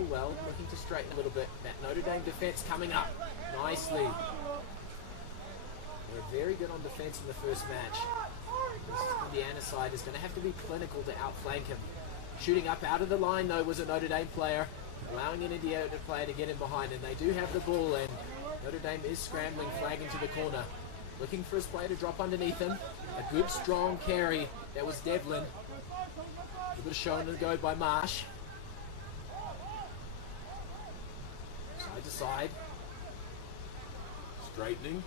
ball well, looking to straighten a little bit. That Notre Dame defense coming up nicely. They're very good on defense in the first match. This Indiana side is going to have to be clinical to outflank him. Shooting up out of the line, though, was a Notre Dame player, allowing an Indiana player to get in behind, and they do have the ball, and Notre Dame is scrambling, flagging to the corner, looking for his player to drop underneath him. A good, strong carry. That was Devlin. A bit of shown and go by Marsh. Side to side. Straightening.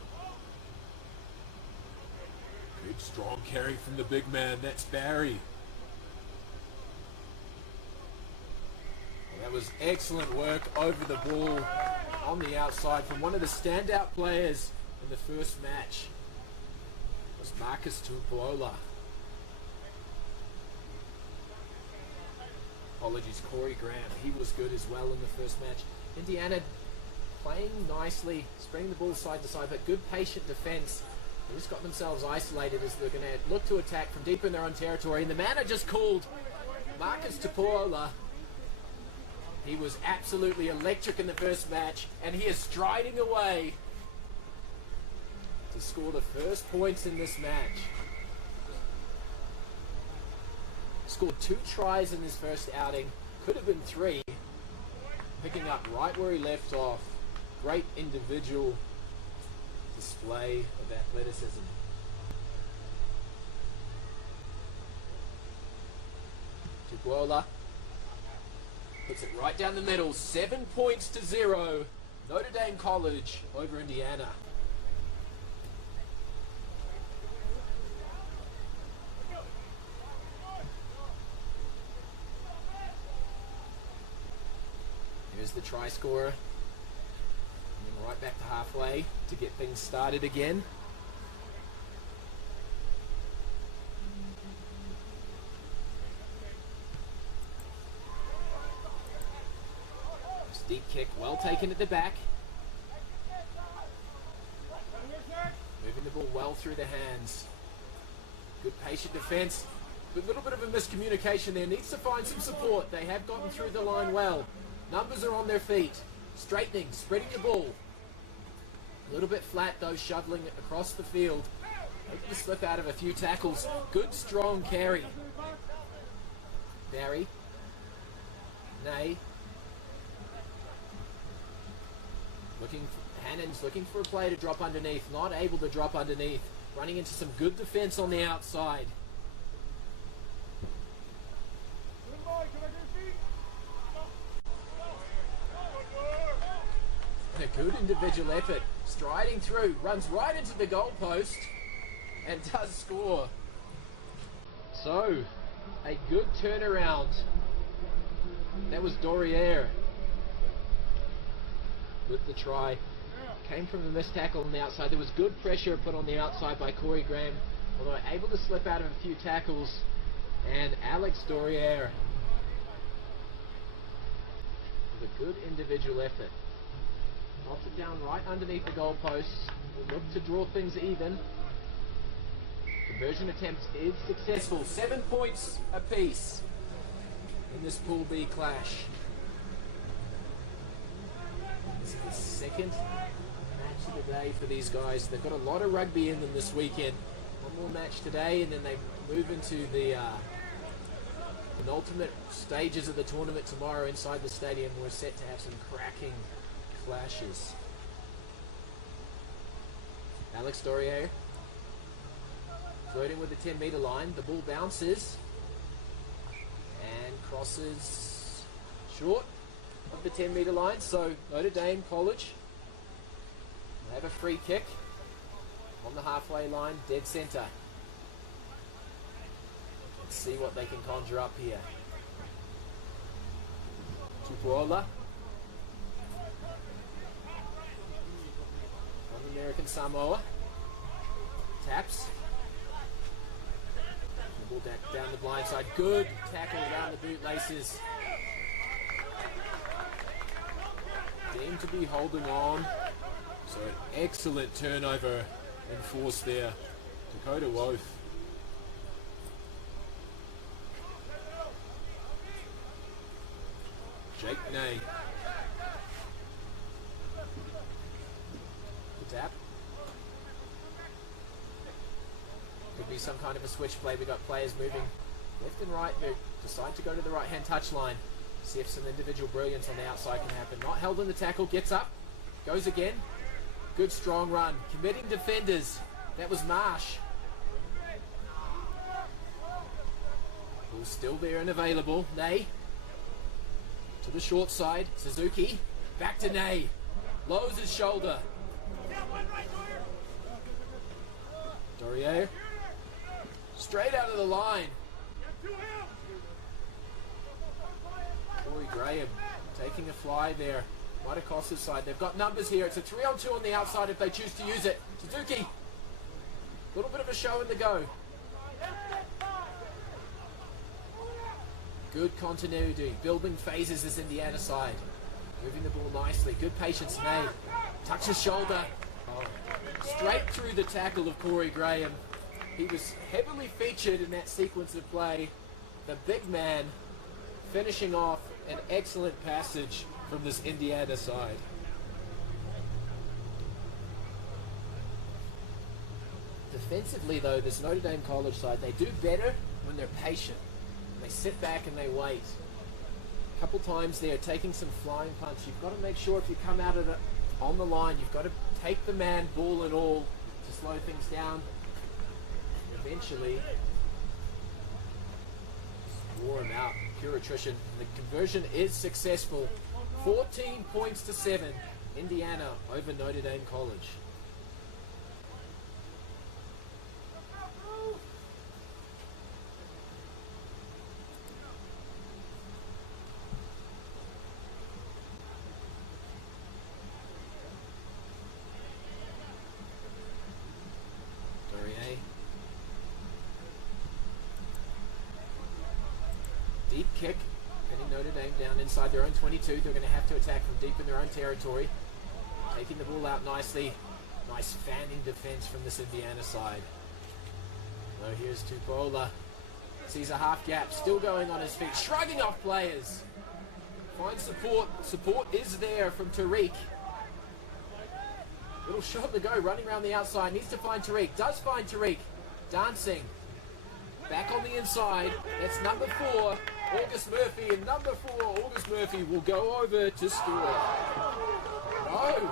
Good, strong carry from the big man. That's Barry. Well, that was excellent work over the ball on the outside from one of the standout players in the first match. It was Marcus Tupuola. Apologies, Corey Graham. He was good as well in the first match. Indiana playing nicely, spreading the ball side to side, but good patient defense. They just got themselves isolated as they're going to look to attack from deep in their own territory. And the man I just called, Marcus Tupuola, he was absolutely electric in the first match, and he is striding away to score the first points in this match. Scored 2 tries in his first outing, could have been 3, picking up right where he left off. Great individual display of athleticism. Tupuola puts it right down the middle, 7 points to 0. Notre Dame College over Indiana. Here's the try scorer. And then right back to halfway to get things started again. Deep kick, well taken at the back. Moving the ball well through the hands. Good patient defense. A little bit of a miscommunication there. Needs to find some support. They have gotten through the line well. Numbers are on their feet. Straightening, spreading the ball. A little bit flat though, shoveling across the field. Able to slip out of a few tackles. Good strong carry. Barry. Nay. Hannon's looking for a play to drop underneath. Not able to drop underneath. Running into some good defense on the outside. A good individual effort. Striding through. Runs right into the goalpost. And does score. So, a good turnaround. That was Dorier with the try. Came from the missed tackle on the outside. There was good pressure put on the outside by Corey Graham, although able to slip out of a few tackles. And Alex Dorier with a good individual effort. Knocks it down right underneath the goalposts. We'll look to draw things even. Conversion attempt is successful. 7 points apiece in this Pool B clash. This is the second match of the day for these guys. They've got a lot of rugby in them this weekend. One more match today, and then they move into the penultimate stages of the tournament tomorrow inside the stadium. We're set to have some cracking clashes. Alex Dorier flirting with the 10-meter line. The ball bounces and crosses short of the 10-meter line. So Notre Dame College will have a free kick on the halfway line, dead center. Let's see what they can conjure up here. Tupuola from American Samoa. Taps. The ball down the blind side. Good tackle around the bootlaces. Deemed to be holding on. So an excellent turnover and force there. Dakota Wolf. Jake Nay. The tap. Could be some kind of a switch play. We got players moving left and right. They decide to go to the right-hand touchline. See if some individual brilliance on the outside can happen. Not held in the tackle. Gets up. Goes again. Good strong run. Committing defenders. That was Marsh. Who's still there and available. Nay. To the short side. Suzuki. Back to Nay. Lowers his shoulder. Dorier. Straight out of the line. Corey Graham taking a fly there. Right across his side. They've got numbers here. It's a 3-on-2 on the outside if they choose to use it. Suzuki. A little bit of a show in the go. Good continuity. Building phases this Indiana side. Moving the ball nicely. Good patience. Nay. Touches shoulder. Oh. Straight through the tackle of Corey Graham. He was heavily featured in that sequence of play. The big man finishing off an excellent passage from this Indiana side. Defensively though, this Notre Dame College side, they do better when they're patient. They sit back and they wait. A couple times they're taking some flying punch. You've got to make sure if you come out of it on the line, you've got to take the man, ball and all, to slow things down. Eventually, wore him out. Pure attrition. And the conversion is successful. 14 points to 7. Indiana over Notre Dame College. Deep kick, getting Notre Dame down inside their own 22. They're going to have to attack from deep in their own territory. Taking the ball out nicely. Nice fanning defense from this Indiana side. So here's Tupola. Sees a half gap, still going on his feet, shrugging off players. Finds support. Support is there from Tariq. Little shot to go, running around the outside. Needs to find Tariq. Does find Tariq. Dancing. Back on the inside. It's number 4, August Murphy. And number 4, August Murphy, will go over to score. No.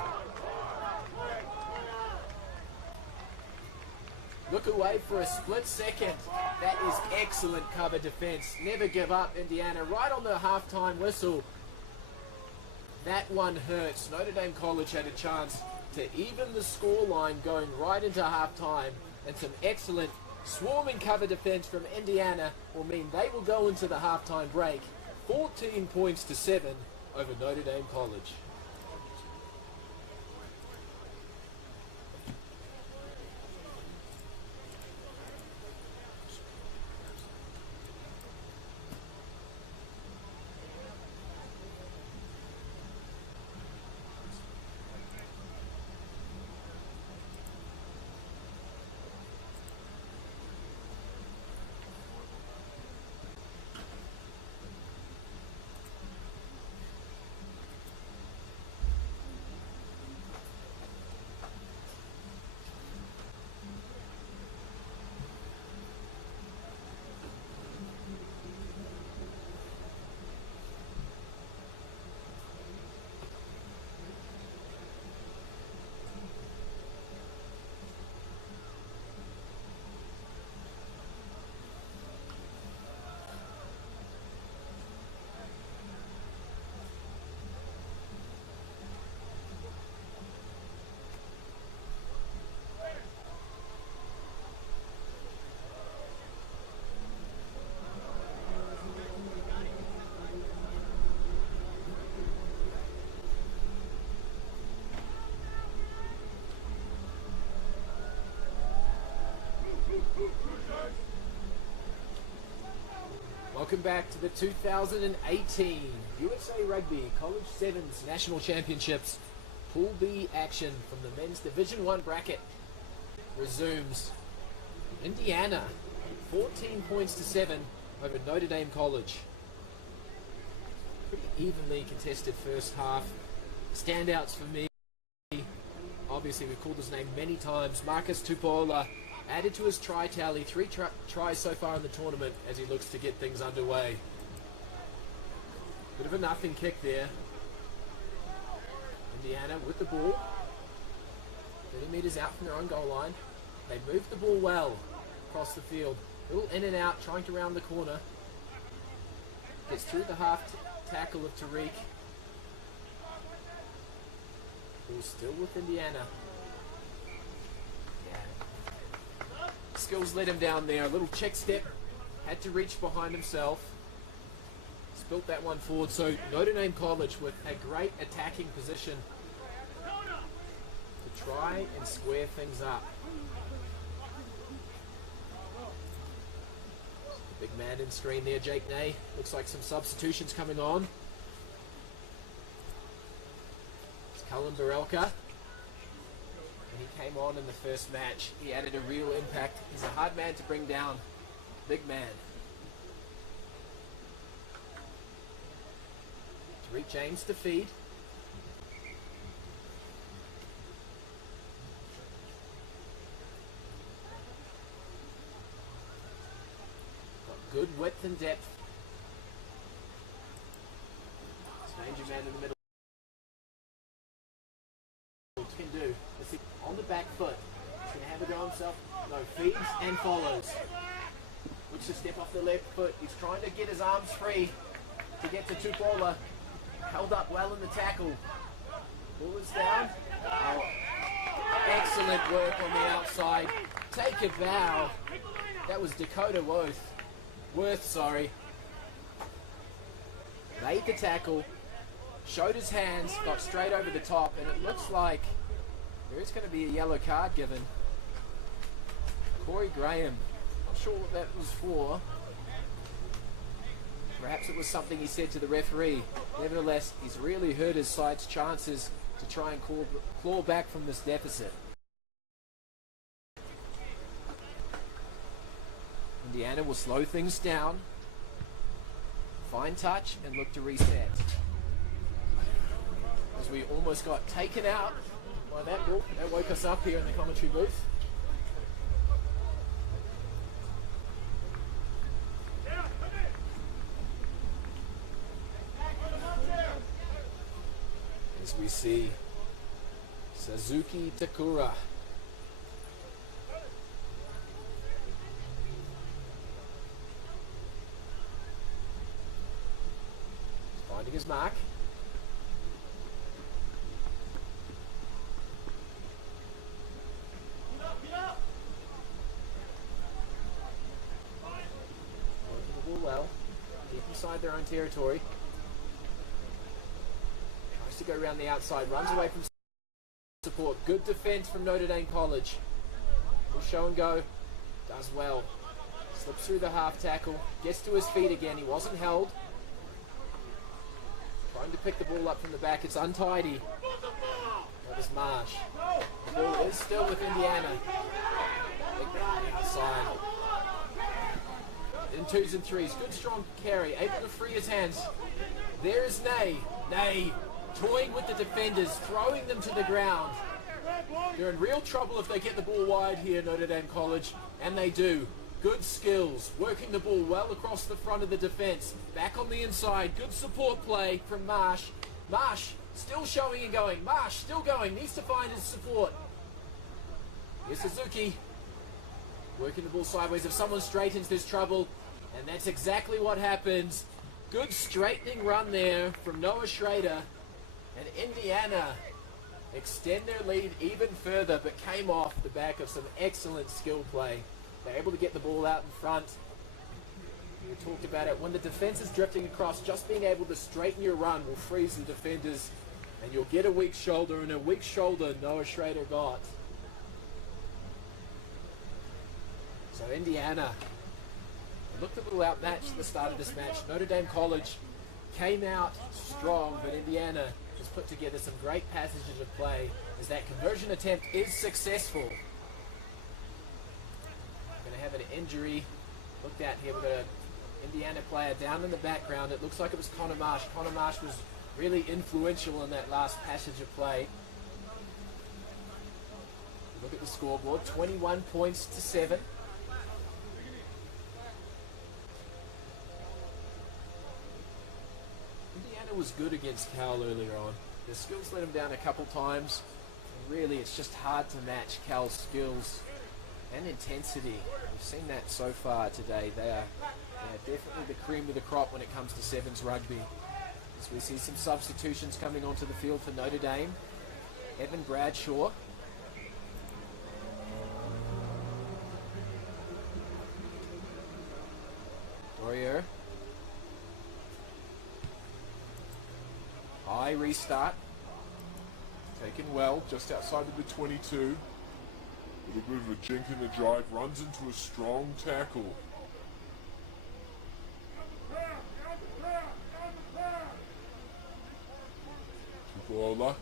Look away for a split second. That is excellent cover defense. Never give up, Indiana. Right on the halftime whistle. That one hurts. Notre Dame College had a chance to even the scoreline going right into halftime, and some excellent swarming cover defense from Indiana will mean they will go into the halftime break 14 points to 7 over Notre Dame College. Welcome back to the 2018 USA Rugby College Sevens National Championships. Pool B action from the men's Division 1 bracket resumes. Indiana, 14 points to 7 over Notre Dame College. Pretty evenly contested first half. Standouts for me. Obviously, we've called his name many times. Marcus Tupola added to his try tally. 3 tries so far in the tournament as he looks to get things underway. Bit of a nothing kick there. Indiana with the ball. 30 metres out from their own goal line. They moved the ball well across the field. A little in and out, trying to round the corner. Gets through the half tackle of Tariq. Ball still with Indiana. Yeah. Skills let him down there. A little check step. Had to reach behind himself. Spilt that one forward. So Notre Dame College with a great attacking position to try and square things up. Big man in screen there, Jake Ney. Looks like some substitutions coming on. It's Cullen Barelka. When he came on in the first match, he added a real impact. He's a hard man to bring down. Big man. Tariq James to feed. Good width and depth. Stranger man in the middle. Can do. On the back foot. He's going to have a go himself. No, feeds and follows. Looks to step off the left foot. He's trying to get his arms free to get to Tupola. Held up well in the tackle. Ball is down. Oh, excellent work on the outside. Take a bow. That was Dakota Worth, made the tackle, showed his hands, got straight over the top, and it looks like there is going to be a yellow card given. Corey Graham, not sure what that was for. Perhaps it was something he said to the referee. Nevertheless, he's really hurt his side's chances to try and claw back from this deficit. Indiana will slow things down, fine touch, and look to reset. As we almost got taken out by that ball. That woke us up here in the commentary booth. As we see Suzuki Takura. Finding his mark. Working the ball well. Deep inside their own territory. Tries to go around the outside. Runs away from support. Good defense from Notre Dame College. Will show and go. Does well. Slips through the half tackle. Gets to his feet again. He wasn't held. Trying to pick the ball up from the back. It's untidy. That is Marsh. The ball is still with Indiana. Side. In twos and threes. Good strong carry. Able to free his hands. There is Ney. Ney toying with the defenders. Throwing them to the ground. They're in real trouble if they get the ball wide here, Notre Dame College. And they do. Good skills, working the ball well across the front of the defense. Back on the inside, good support play from Marsh. Marsh still showing and going. Marsh still going, needs to find his support. Here's Suzuki. Working the ball sideways. If someone straightens, there's trouble. And that's exactly what happens. Good straightening run there from Noah Schrader. And Indiana extend their lead even further, but came off the back of some excellent skill play. They're able to get the ball out in front. We talked about it. When the defense is drifting across, just being able to straighten your run will freeze the defenders, and you'll get a weak shoulder, and a weak shoulder Noah Schrader got. So Indiana looked a little outmatched at the start of this match. Notre Dame College came out strong, but Indiana has put together some great passages of play as that conversion attempt is successful. Have an injury looked at here. We've got a Indiana player down in the background. It looks like it was Connor Marsh. Connor Marsh was really influential in that last passage of play. Look at the scoreboard, 21 points to 7. Indiana was good against Cal earlier on. Their skills let them down a couple times. And really, it's just hard to match Cal's skills and intensity. We've seen that so far today. They are definitely the cream of the crop when it comes to sevens rugby. As we see some substitutions coming onto the field for Notre Dame. Evan Bradshaw. Warrior. High restart. Taken well, just outside of the 22. A little bit of a jink in the drive, runs into a strong tackle. Tupuola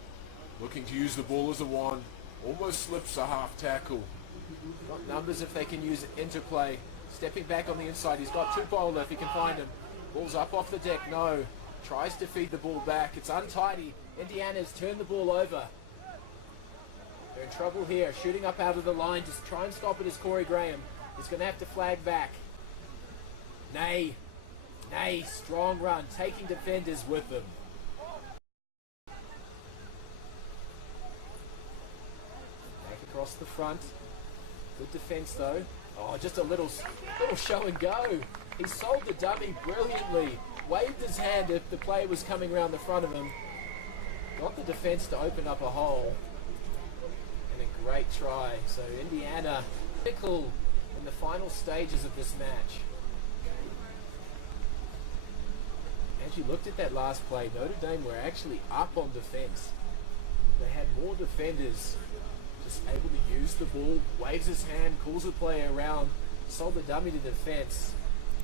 looking to use the ball as a one. Almost slips a half tackle. Got numbers if they can use interplay. Stepping back on the inside, he's got Tupuola if he can find him. Ball's up off the deck, no. Tries to feed the ball back. It's untidy. Indiana's turned the ball over. They're in trouble here. Shooting up out of the line. Just try and stop it as Corey Graham. He's going to have to flag back. Nay. Strong run. Taking defenders with them. Back across the front. Good defense though. Oh, just a little show and go. He sold the dummy brilliantly. Waved his hand if the play was coming around the front of him. Got the defense to open up a hole. And a great try. So Indiana critical in the final stages of this match. As you looked at that last play, Notre Dame were actually up on defense. They had more defenders just able to use the ball, waves his hand, calls the player around, sold the dummy to defense.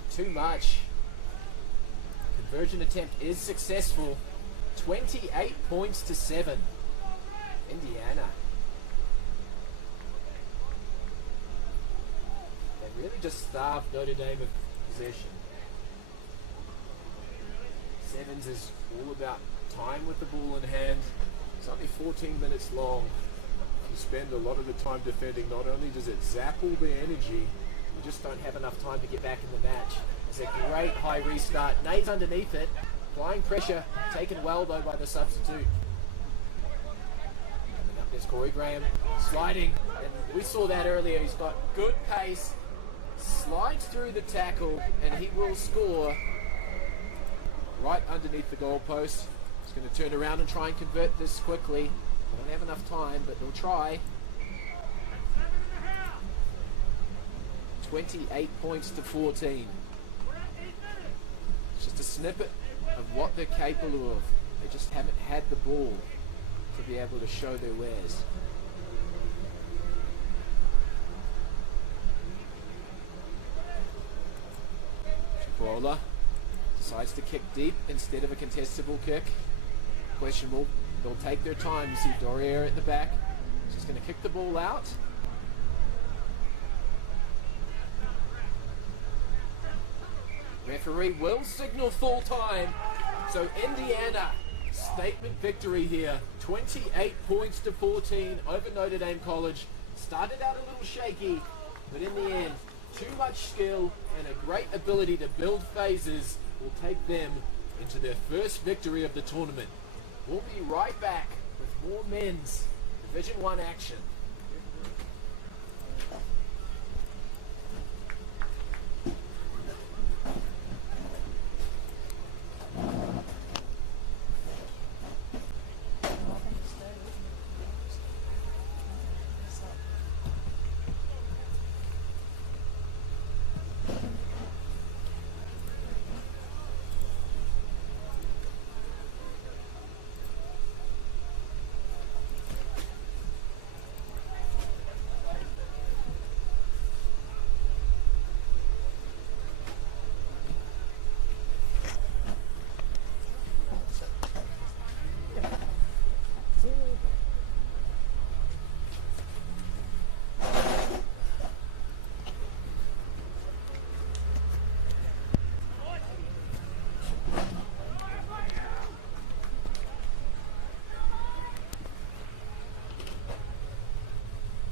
Too much. Conversion attempt is successful. 28 points to 7. Indiana. They really just starved Notre Dame of possession. Sevens is all about time with the ball in hand. It's only 14 minutes long. You spend a lot of the time defending. Not only does it zap all the energy, you just don't have enough time to get back in the match. It's a great high restart. Nay's underneath it. Applying pressure. Taken well though by the substitute. Coming up there's Corey Graham. Sliding. And we saw that earlier. He's got good pace. Slides through the tackle and he will score right underneath the goalpost. He's going to turn around and try and convert this quickly. Don't have enough time, but they'll try. 28 points to 14. It's just a snippet of what they're capable of. They just haven't had the ball to be able to show their wares. Chipola decides to kick deep instead of a contestable kick. Questionable. They'll take their time. You see Dorier at the back. He's just going to kick the ball out. Referee will signal full time. So Indiana, statement victory here. 28 points to 14 over Notre Dame College. Started out a little shaky, but in the end, too much skill and a great ability to build phases will take them into their first victory of the tournament. We'll be right back with more men's Division 1 action.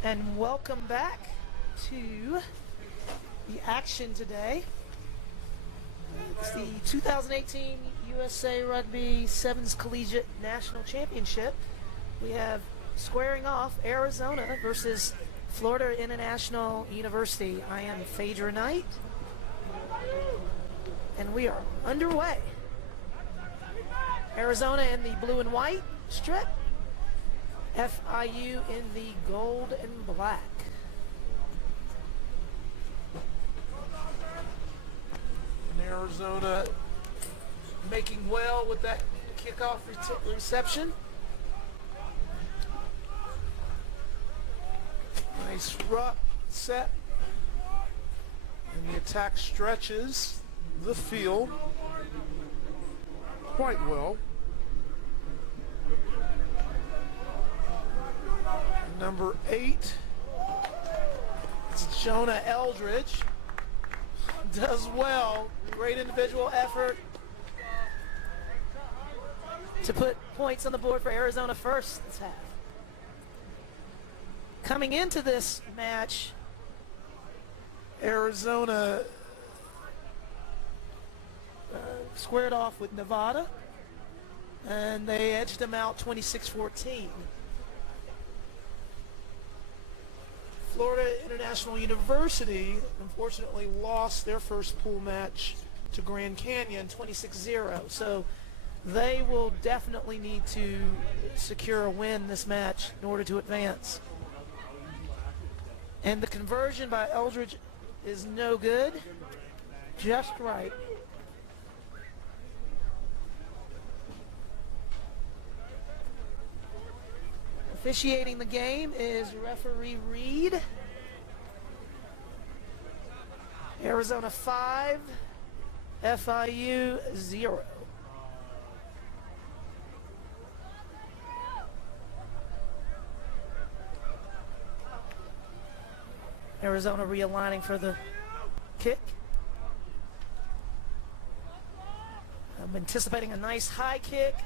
And welcome back to the action today. It's the 2018 USA Rugby Sevens Collegiate National Championship. We have squaring off Arizona versus Florida International University. I am Phaedra Knight, and we are underway. Arizona in the blue and white strip, FIU in the gold and black. And Arizona making well with that kickoff reception. Nice ruck set. And the attack stretches the field quite well. Number 8, it's Jonah Eldridge. Does well. Great individual effort to put points on the board for Arizona first this half. Coming into this match, Arizona squared off with Nevada, and they edged them out 26-14. Florida International University unfortunately lost their first pool match to Grand Canyon 26-0, so they will definitely need to secure a win this match in order to advance. And the conversion by Eldridge is no good, just right. Officiating the game is referee Reed. Arizona 5, FIU 0. Arizona realigning for the kick. I'm anticipating a nice high kick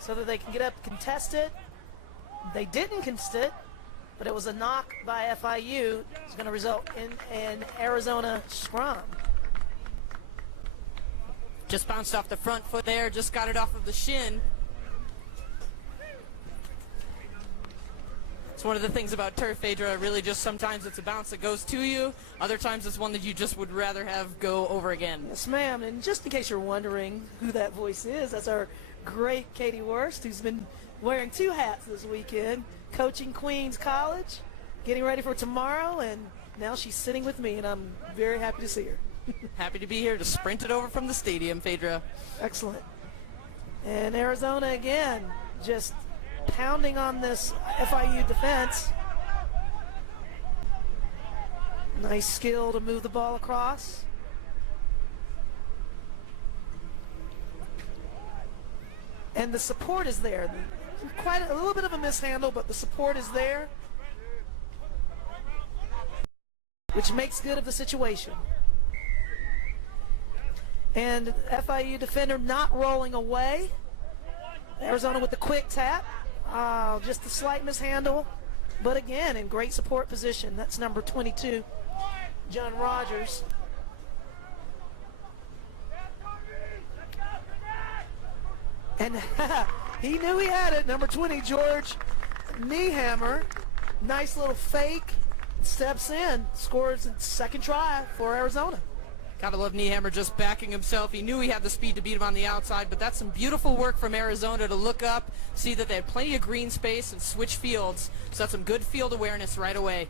so that they can get up and contest it. They didn't contest it, but it was a knock by FIU. It's going to result in an Arizona scrum. Just bounced off the front foot there, just got it off of the shin. It's one of the things about turf, Phaedra, really just sometimes it's a bounce that goes to you, other times it's one that you just would rather have go over again. Yes, ma'am, and just in case you're wondering who that voice is, that's our great Katie Worst, who's been wearing 2 hats this weekend, coaching Queens College, getting ready for tomorrow, and now she's sitting with me, and I'm very happy to see her. Happy to be here to sprint it over from the stadium, Phaedra. Excellent. And Arizona again, just pounding on this FIU defense. Nice skill to move the ball across. And the support is there. Quite a little bit of a mishandle, but the support is there, which makes good of the situation. And FIU defender not rolling away. Arizona with the quick tap. Just a slight mishandle, but again in great support position. That's number 22, John Rogers. And he knew he had it. Number 20, George Niehammer. Nice little fake. Steps in. Scores the second try for Arizona. Gotta love Niehammer just backing himself. He knew he had the speed to beat him on the outside, but that's some beautiful work from Arizona to look up, see that they had plenty of green space and switch fields. So that's some good field awareness right away.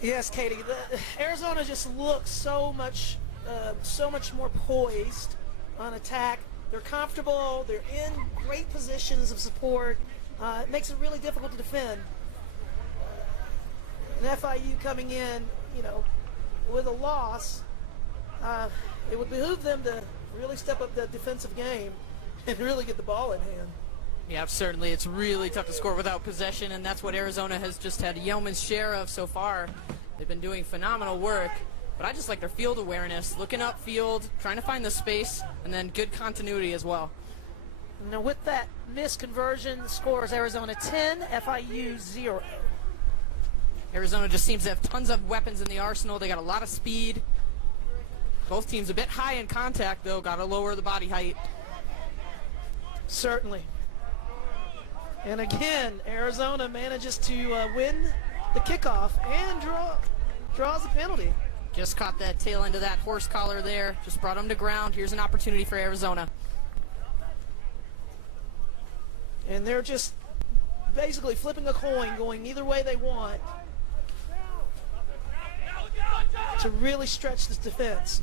Yes, Katie. Arizona just looks so much more poised on attack. They're comfortable. They're in great positions of support. It makes it really difficult to defend. And FIU coming in, with a loss, it would behoove them to really step up the defensive game and really get the ball in hand. Yeah, certainly. It's really tough to score without possession, and that's what Arizona has just had a yeoman's share of so far. They've been doing phenomenal work, but I just like their field awareness, looking upfield, trying to find the space, and then good continuity as well. Now with that missed conversion, the score is Arizona 10, FIU 0. Arizona just seems to have tons of weapons in the arsenal. They got a lot of speed. Both teams a bit high in contact, though. Got to lower the body height. Certainly. And again, Arizona manages to win the kickoff and draws the penalty. Just caught that tail end of that horse collar there. Just brought him to ground. Here's an opportunity for Arizona. And they're just basically flipping a coin, going either way they want to really stretch this defense.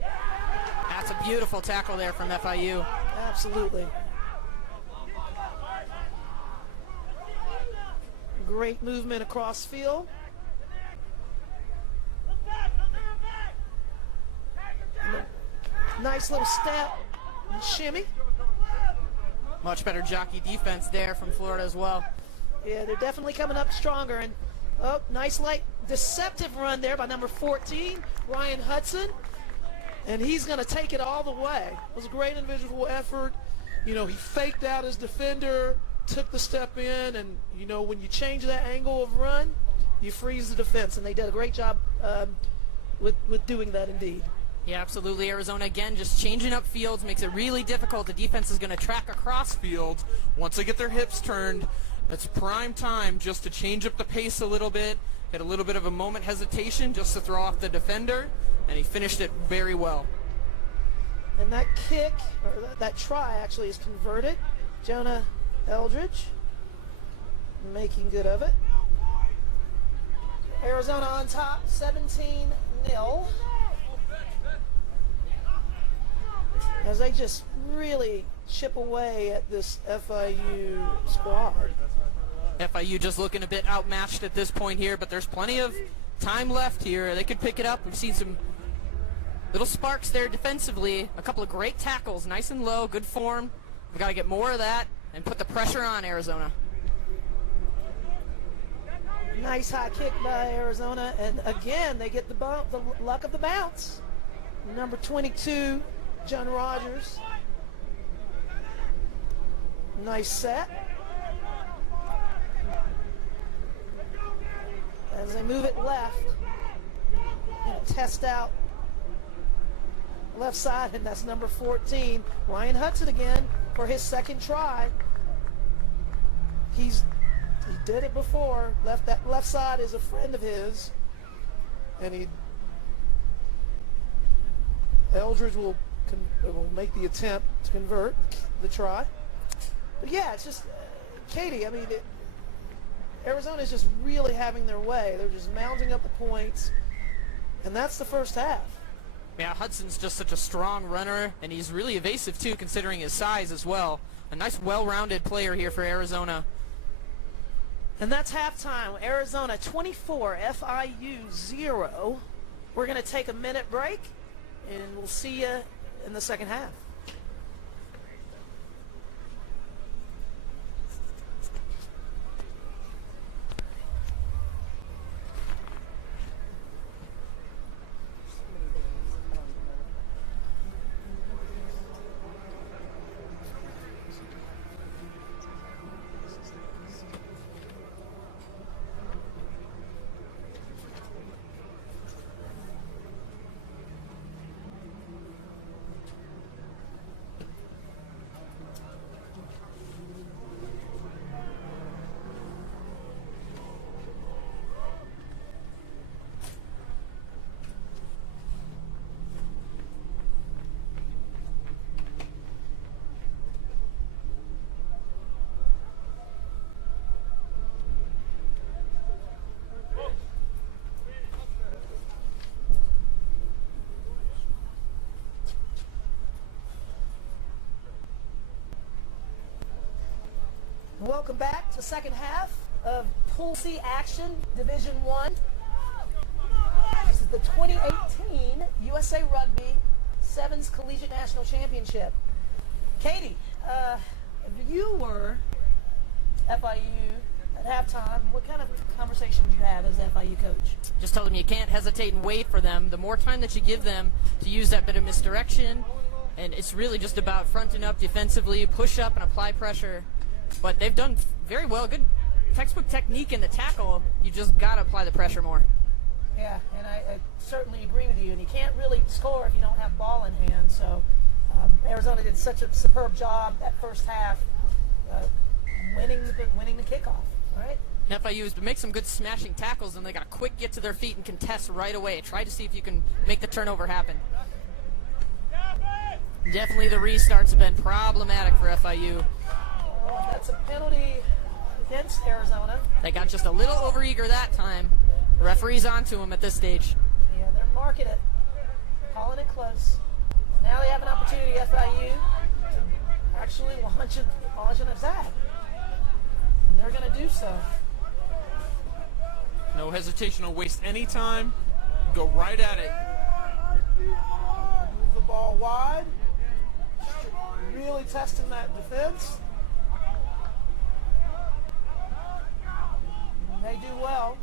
That's a beautiful tackle there from FIU. Absolutely. Great movement across field. Nice little step and shimmy. Much better jockey defense there from Florida as well. Yeah, they're definitely coming up stronger. And oh, nice light deceptive run there by number 14, Ryan Hudson. And he's going to take it all the way. It was a great individual effort. You know, he faked out his defender, took the step in, and, you know, when you change that angle of run, you freeze the defense. And they did a great job with doing that indeed. Yeah, absolutely. Arizona, again, just changing up fields makes it really difficult. The defense is going to track across fields. Once they get their hips turned, it's prime time just to change up the pace a little bit, get a little bit of a moment hesitation just to throw off the defender, and he finished it very well. And that kick, or that try actually is converted. Jonah Eldridge making good of it. Arizona on top, 17-0. As they just really chip away at this FIU squad. FIU just looking a bit outmatched at this point here, but there's plenty of time left here. They could pick it up. We've seen some little sparks there defensively. A couple of great tackles, nice and low, good form. We've got to get more of that and put the pressure on Arizona. Nice high kick by Arizona, and again they get the luck of the bounce. Number 22, John Rogers. Nice set. As they move it left, test out left side, and that's number 14, Ryan Hudson again for his second try. He did it before. That left side is a friend of his, and Eldridge will make the attempt to convert the try. But yeah, it's just Katie. I mean, Arizona's just really having their way. They're just mounting up the points, and that's the first half. Yeah, Hudson's just such a strong runner, and he's really evasive too, considering his size as well. A nice, well-rounded player here for Arizona. And that's halftime. Arizona 24, FIU 0. We're going to take a minute break, and we'll see you in the second half. Welcome back to the second half of Pool C action, Division 1. This is the 2018 USA Rugby Sevens Collegiate National Championship. Katie, you were FIU at halftime. What kind of conversation did you have as FIU coach? Just told them you can't hesitate and wait for them. The more time that you give them to use that bit of misdirection And it's really just about fronting up defensively, push up and apply pressure. But they've done very well. Good textbook technique in the tackle. You just got to apply the pressure more. Yeah, and I certainly agree with you. And you can't really score if you don't have ball in hand. So Arizona did such a superb job that first half, winning the kickoff. Right? FIU has been making some good smashing tackles, and they got to quick get to their feet and contest right away. Try to see if you can make the turnover happen. Definitely the restarts have been problematic for FIU. Oh, that's a penalty against Arizona. They got just a little overeager that time. The referee's onto them at this stage. Yeah, they're marking it, calling it close. Now they have an opportunity, FIU, to actually launch an attack. And they're going to do so. No hesitation to waste any time. Go right at it. Move the ball wide. Really testing that defense. And they do well.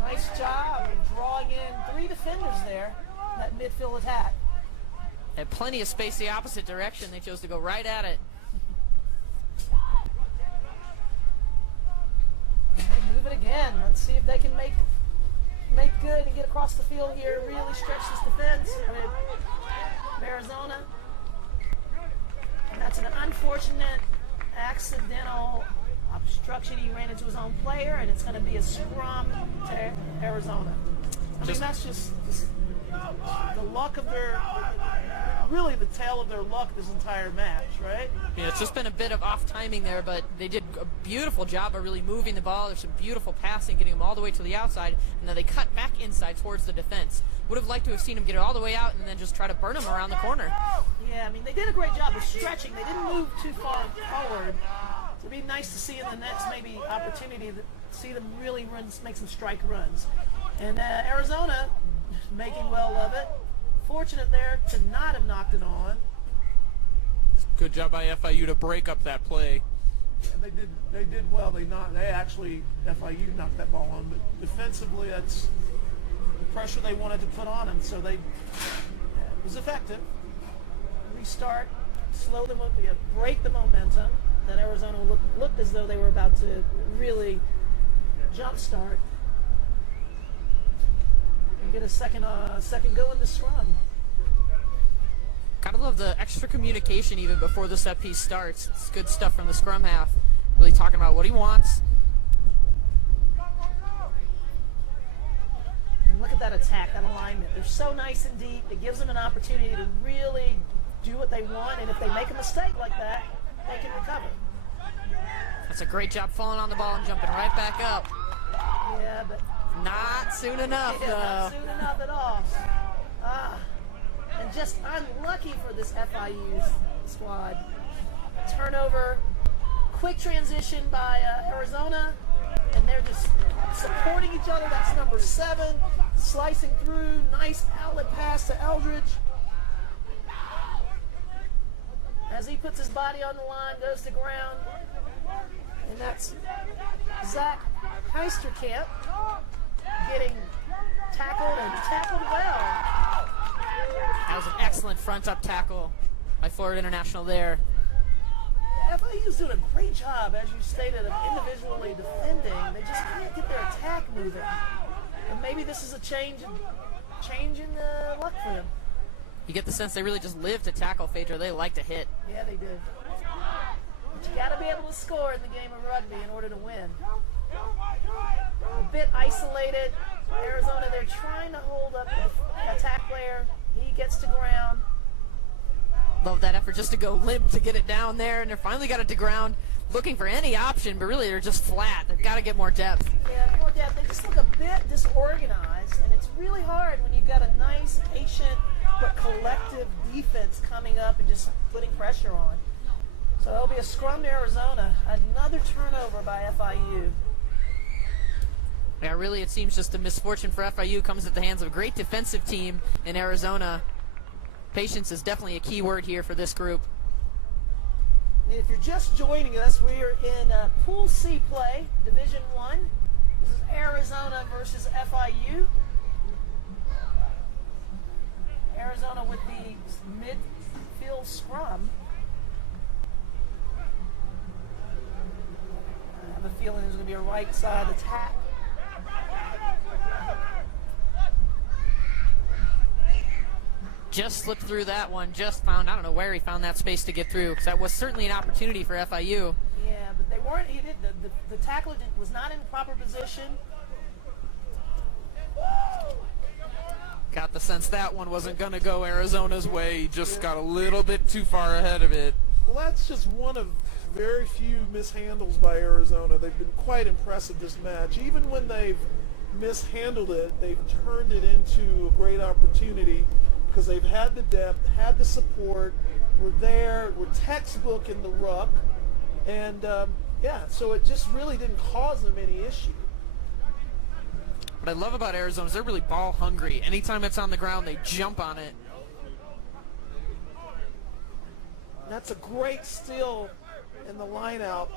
Nice job of drawing in 3 defenders there, that midfield attack. Had plenty of space the opposite direction. They chose to go right at it. And they move it again. Let's see if they can make good and get across the field here, really stretch this defense of Arizona. And that's an unfortunate accidental obstruction. He ran into his own player, and it's going to be a scrum to Arizona. I mean, that's just the luck of their, really the tail of their luck this entire match, right? Yeah, it's just been a bit of off timing there, but they did a beautiful job of really moving the ball. There's some beautiful passing, getting them all the way to the outside, and then they cut back inside towards the defense. Would have liked to have seen them get it all the way out and then just try to burn them around the corner. Yeah, I mean, they did a great job of stretching. They didn't move too far forward. It'd be nice to see in the next maybe opportunity to see them really make some strike runs. And Arizona making well of it. Fortunate there to not have knocked it on. Good job by FIU to break up that play. Yeah, they did well. They actually FIU knocked that ball on, but defensively that's the pressure they wanted to put on them. So it was effective. Restart, slow them up, break the momentum. That Arizona looked as though they were about to really jumpstart and get a second go in the scrum. Gotta love the extra communication even before the set piece starts. It's good stuff from the scrum half. Really talking about what he wants. And look at that attack, that alignment. They're so nice and deep. It gives them an opportunity to really do what they want, and if they make a mistake like that, they can recover. That's a great job falling on the ball and jumping right back up. Yeah, but not soon enough, though. Not soon enough at all. And just unlucky for this FIU squad. Turnover, quick transition by Arizona, and they're just supporting each other. That's number 7, slicing through. Nice outlet pass to Eldridge. As he puts his body on the line, goes to ground. And that's Zach Heisterkamp getting tackled and tackled well. That was an excellent front-up tackle by Florida International there. FIU's doing a great job, as you stated, of individually defending. They just can't get their attack moving. And maybe this is a change in the luck for them. You get the sense they really just live to tackle, Phaedra. They like to hit. Yeah, they do. But you got to be able to score in the game of rugby in order to win. A bit isolated. Arizona, they're trying to hold up the attack player. He gets to ground. Love that effort just to go limp to get it down there, and they finally got it to ground, looking for any option, but really they're just flat. They've got to get more depth. Yeah, more depth. They just look a bit disorganized, and it's really hard when you've got a nice, patient, but collective defense coming up and just putting pressure on. So it'll be a scrum to Arizona. Another turnover by FIU. Yeah, really it seems just the misfortune for FIU comes at the hands of a great defensive team in Arizona. Patience is definitely a key word here for this group. And if you're just joining us, we are in Pool C play, Division 1. This is Arizona versus FIU. Arizona with the midfield scrum. I have a feeling there's going to be a right side attack. Just slipped through that one, just found, I don't know where he found that space to get through, because that was certainly an opportunity for FIU. Yeah, but they weren't, the tackler was not in proper position. Got the sense that one wasn't going to go Arizona's way. He just got a little bit too far ahead of it. Well, that's just one of very few mishandles by Arizona. They've been quite impressive this match. Even when they've mishandled it, they've turned it into a great opportunity because they've had the depth, had the support, were textbook in the ruck, and yeah, so it just really didn't cause them any issue. What I love about Arizona is they're really ball hungry. Anytime it's on the ground, they jump on it. That's a great steal in the line out.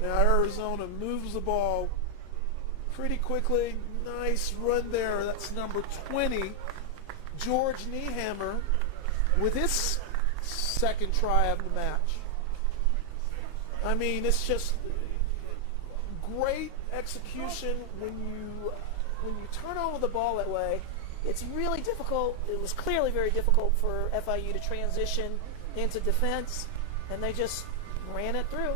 Now Arizona moves the ball pretty quickly. Nice run there. That's number 20, George Niehammer, with his second try of the match. I mean, it's just great execution when you turn over the ball that way. It's really difficult. It was clearly very difficult for FIU to transition into defense, and they just ran it through.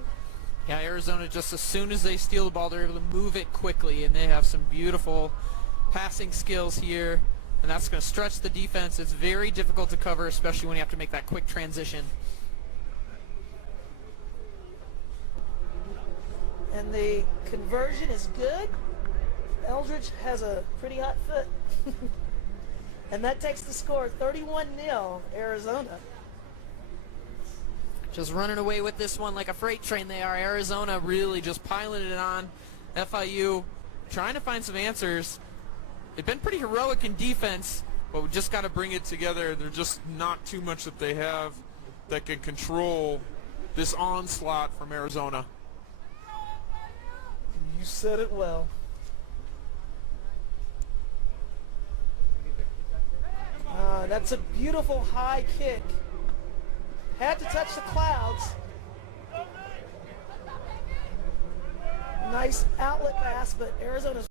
Yeah, Arizona, just as soon as they steal the ball, they're able to move it quickly, and they have some beautiful passing skills here, and that's going to stretch the defense. It's very difficult to cover, especially when you have to make that quick transition. And the conversion is good. Eldridge has a pretty hot foot. And that takes the score 31-0 Arizona. Just running away with this one like a freight train they are. Arizona really just piling it on. FIU trying to find some answers. They've been pretty heroic in defense, but we just got to bring it together. There's just not too much that they have that can control this onslaught from Arizona. You said it well. That's a beautiful high kick. Had to touch the clouds. Nice outlet pass, but Arizona's